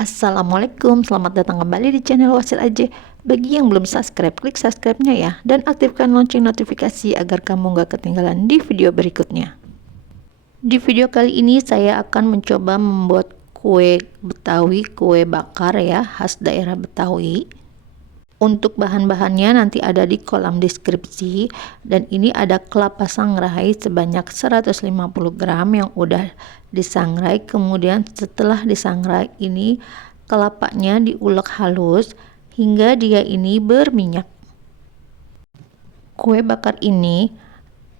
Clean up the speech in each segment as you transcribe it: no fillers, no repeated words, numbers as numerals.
Assalamualaikum, selamat datang kembali di channel Wasil aja. Bagi yang belum subscribe, klik subscribe-nya ya. Dan aktifkan lonceng notifikasi agar kamu gak ketinggalan di video berikutnya. Di video kali ini saya akan mencoba membuat kue Betawi, kue bakar ya, khas daerah Betawi. Untuk bahan-bahannya nanti ada di kolom deskripsi. Dan ini ada kelapa sangrai sebanyak 150 gram yang udah disangrai. Kemudian setelah disangrai ini kelapanya diulek halus hingga dia ini berminyak. Kue bakar ini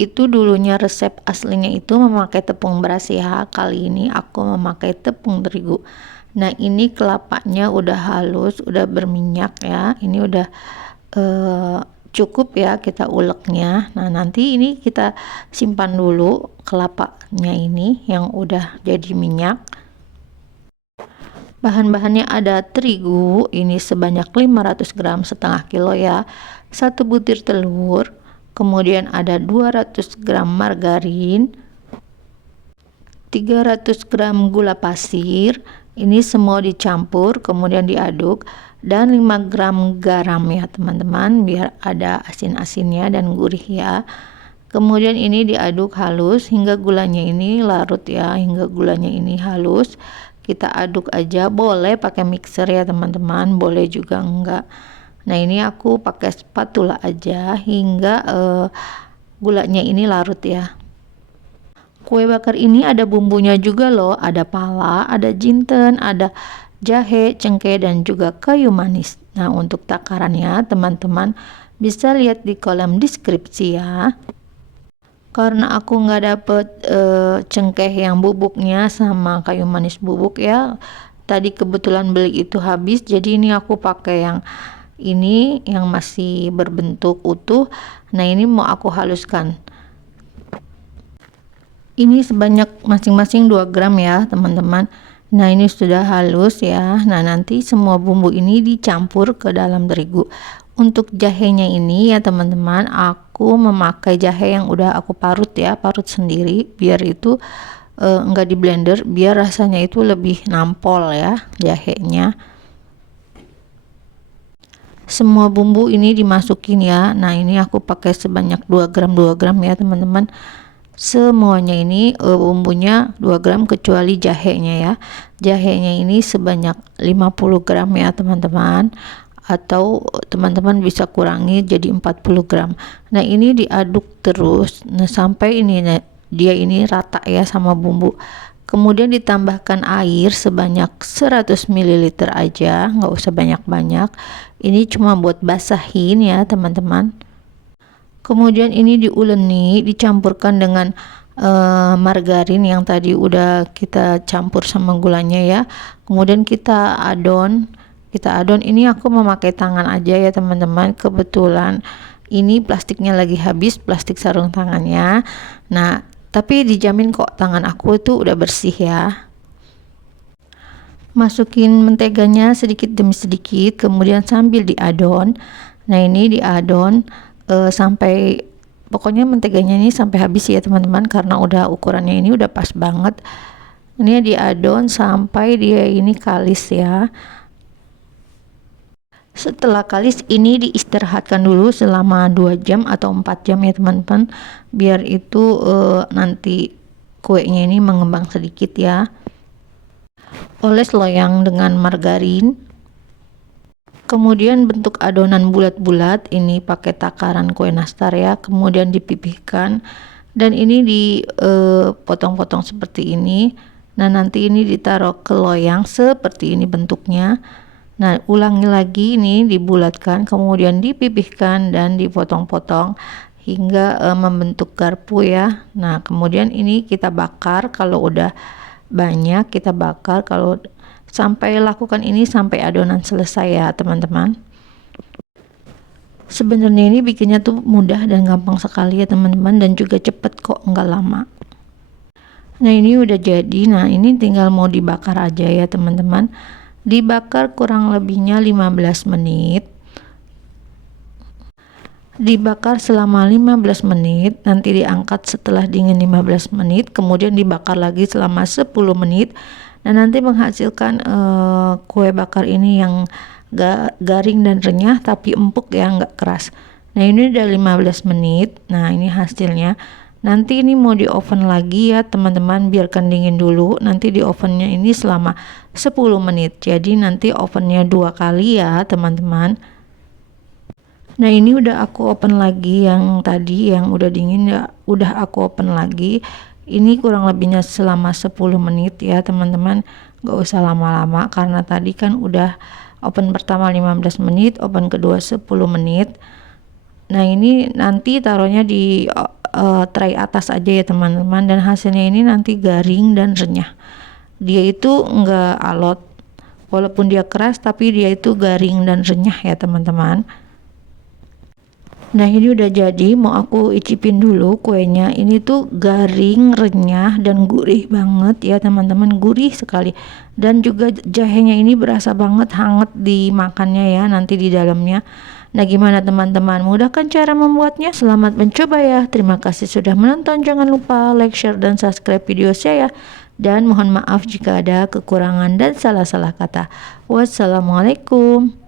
itu dulunya resep aslinya itu memakai tepung beras ya. Kali ini aku memakai tepung terigu. Nah ini kelapanya udah halus, udah berminyak ya. Ini udah cukup ya kita uleknya. Nah nanti ini kita simpan dulu kelapanya ini yang udah jadi minyak. Bahan-bahannya ada terigu ini sebanyak 500 gram, setengah kilo ya, 1 butir telur, kemudian ada 200 gram margarin, 300 gram gula pasir. Ini semua dicampur kemudian diaduk, dan 5 gram garam ya teman-teman, biar ada asin-asinnya dan gurih ya. Kemudian ini diaduk halus hingga gulanya ini larut ya, hingga gulanya ini halus. Kita aduk aja, boleh pakai mixer ya teman-teman, boleh juga enggak. Nah ini aku pakai spatula aja hingga gulanya ini larut ya. Kue bakar ini ada bumbunya juga loh, ada pala, ada jinten, ada jahe, cengkeh, dan juga kayu manis. Nah untuk takarannya teman-teman bisa lihat di kolom deskripsi ya. Karena aku nggak dapet cengkeh yang bubuknya sama kayu manis bubuk ya, tadi kebetulan beli itu habis, jadi ini aku pakai yang ini yang masih berbentuk utuh. Nah ini mau aku haluskan. Ini sebanyak masing-masing 2 gram ya teman-teman. Nah ini sudah halus ya. Nah nanti semua bumbu ini dicampur ke dalam terigu. Untuk jahenya ini ya teman-teman, aku memakai jahe yang udah aku parut ya, parut sendiri biar itu enggak di blender, biar rasanya itu lebih nampol ya jahenya. Semua bumbu ini dimasukin ya. Nah ini aku pakai sebanyak 2 gram ya teman-teman. Semuanya ini bumbunya 2 gram kecuali jahenya ya. Jahenya ini sebanyak 50 gram ya teman-teman, atau teman-teman bisa kurangi jadi 40 gram. Nah ini diaduk terus sampai ini dia ini rata ya sama bumbu. Kemudian ditambahkan air sebanyak 100 ml aja, nggak usah banyak-banyak. Ini cuma buat basahin ya teman-teman. Kemudian ini diuleni, dicampurkan dengan margarin yang tadi udah kita campur sama gulanya ya. Kemudian kita adon. Ini aku memakai tangan aja ya teman-teman. Kebetulan ini plastiknya lagi habis, plastik sarung tangannya. Nah tapi dijamin kok tangan aku itu udah bersih ya. Masukin menteganya sedikit demi sedikit, kemudian sambil diadon. Nah ini diadon sampai pokoknya menteganya ini sampai habis ya teman-teman, karena udah ukurannya ini udah pas banget. Ini diadon sampai dia ini kalis ya. Setelah kalis ini diistirahatkan dulu selama 2 jam atau 4 jam ya teman-teman, biar itu nanti kuenya ini mengembang sedikit ya. Oles loyang dengan margarin. Kemudian bentuk adonan bulat-bulat ini pakai takaran kue nastar ya, kemudian dipipihkan dan ini dipotong-potong seperti ini. Nah nanti ini ditaruh ke loyang seperti ini bentuknya. Nah ulangi lagi, ini dibulatkan kemudian dipipihkan dan dipotong-potong hingga membentuk garpu ya. Nah kemudian ini kita bakar, kalau udah banyak kita bakar, kalau sampai lakukan ini sampai adonan selesai ya teman-teman. Sebenarnya ini bikinnya tuh mudah dan gampang sekali ya teman-teman, dan juga cepet kok, nggak lama. Nah ini udah jadi. Nah ini tinggal mau dibakar aja ya teman-teman. Dibakar kurang lebihnya 15 menit. Dibakar selama 15 menit, nanti diangkat setelah dingin 15 menit, kemudian dibakar lagi selama 10 menit. Nah, nanti menghasilkan kue bakar ini yang garing dan renyah tapi empuk ya, nggak keras. Nah, ini udah 15 menit. Nah, ini hasilnya. Nanti ini mau di oven lagi ya teman-teman, biarkan dingin dulu. Nanti di ovennya ini selama 10 menit. Jadi nanti ovennya 2 kali ya teman-teman. Nah, ini udah aku open lagi, yang tadi yang udah dingin ya udah aku open lagi. Ini kurang lebihnya selama 10 menit ya teman-teman, gak usah lama-lama karena tadi kan udah open pertama 15 menit, open kedua 10 menit. Nah, ini nanti taruhnya di tray atas aja ya teman-teman, dan hasilnya ini nanti garing dan renyah. Dia itu enggak alot, walaupun dia keras tapi dia itu garing dan renyah ya teman-teman. Nah, ini udah jadi, mau aku icipin dulu kuenya. Ini tuh garing, renyah, dan gurih banget ya teman-teman, gurih sekali. Dan juga jahenya ini berasa banget hangat dimakannya ya nanti di dalamnya. Nah, gimana teman-teman? Mudah kan cara membuatnya? Selamat mencoba ya. Terima kasih sudah menonton. Jangan lupa like, share, dan subscribe video saya. Dan mohon maaf jika ada kekurangan dan salah-salah kata. Wassalamualaikum.